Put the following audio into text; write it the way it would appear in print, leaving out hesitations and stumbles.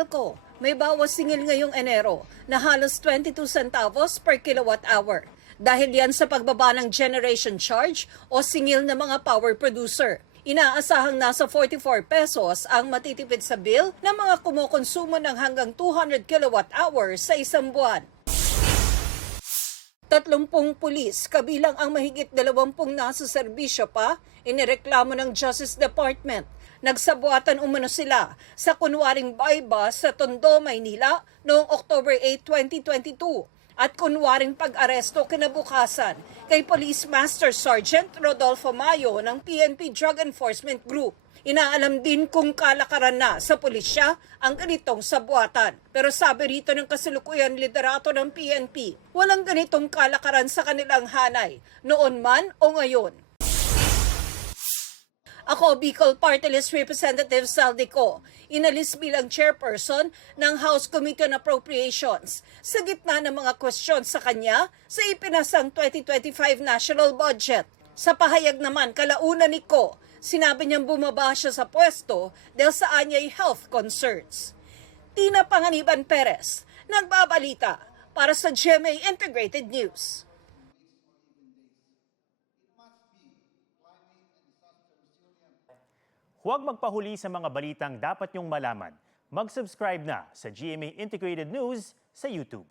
Meralco, may bawas singil ngayong Enero na halos 22 centavos per kilowatt hour. Dahil yan sa pagbaba ng generation charge o singil ng mga power producer. Inaasahang nasa 44 pesos ang matitipid sa bill ng mga kumukonsumo ng hanggang 200 kilowatt hour sa isang buwan. 30 pulis, kabilang ang mahigit 20 nasa serbisyo pa, inireklamo ng Justice Department. Nagsabuatan umano sila sa kunwaring bypass sa Tondo, Maynila noong October 8, 2022 at kunwaring pag-aresto kinabukasan kay Police Master Sergeant Rodolfo Mayo ng PNP Drug Enforcement Group. Inaalam din kung kalakaran na sa pulisya ang ganitong sabuatan. Pero sabi rito ng kasalukuyan liderato ng PNP, walang ganitong kalakaran sa kanilang hanay, noon man o ngayon. Ako, Bicol Party List Representative Saldico, inalis bilang chairperson ng House Committee on Appropriations sa gitna ng mga kwestiyon sa kanya sa ipinasang 2025 national budget. Sa pahayag naman kalaunan ni Ko, sinabi niyang bumaba siya sa pwesto dahil sa anyay health concerns. Tina Panganiban Perez, nagbabalita para sa GMA Integrated News. Huwag magpahuli sa mga balitang dapat niyong malaman. Mag-subscribe na sa GMA Integrated News sa YouTube.